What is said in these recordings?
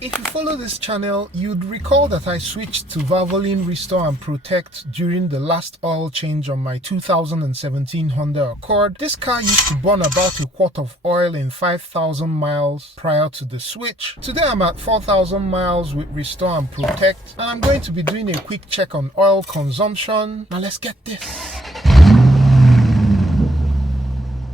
If you follow this channel, you'd recall that I switched to Valvoline Restore and Protect during the last oil change on my 2017 Honda Accord. This car used to burn about a quart of oil in 5,000 miles prior to the switch. Today I'm at 4,000 miles with Restore and Protect, and I'm going to be doing a quick check on oil consumption. Now let's get this.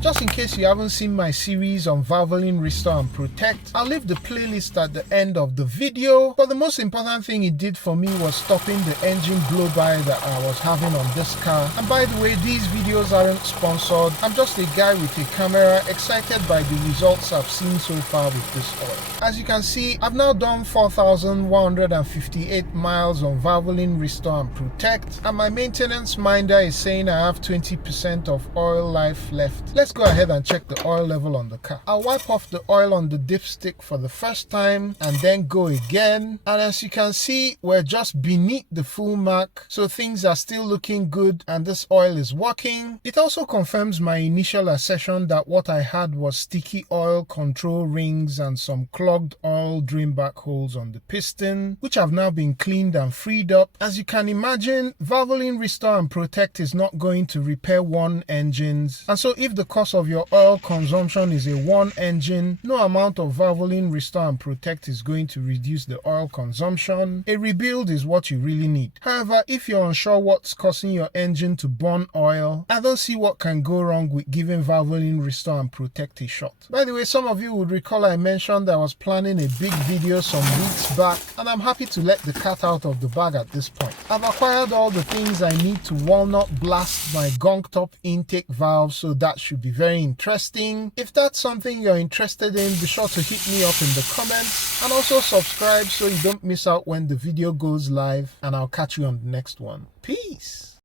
Just in case you haven't seen my series on Valvoline Restore and Protect, I'll leave the playlist at the end of the video. But the most important thing it did for me was stopping the engine blow-by that I was having on this car. And by the way, these videos aren't sponsored. I'm just a guy with a camera excited by the results I've seen so far with this oil. As you can see, I've now done 4,158 miles on Valvoline Restore and Protect, and my maintenance minder is saying I have 20% of oil life left. Let's go ahead and check the oil level on the car. I'll wipe off the oil on the dipstick for the first time and then go again. And as you can see, we're just beneath the full mark, so things are still looking good and this oil is working. It also confirms my initial assertion that what I had was sticky oil control rings and some clogged oil drain back holes on the piston, which have now been cleaned and freed up. As you can imagine, Valvoline Restore and Protect is not going to repair one engines, and so if the cost of your oil consumption is a one engine, no amount of Valvoline Restore and Protect is going to reduce the oil consumption. A rebuild is what you really need. However, if you're unsure what's causing your engine to burn oil, I don't see what can go wrong with giving Valvoline Restore and Protect a shot. By the way, some of you would recall I mentioned I was planning a big video some weeks back, and I'm happy to let the cat out of the bag at this point. I've acquired all the things I need to walnut blast my gunked up intake valve, so that should be very interesting. If that's something you're interested in, be sure to hit me up in the comments, and also subscribe so you don't miss out when the video goes live, and I'll catch you on the next one. Peace.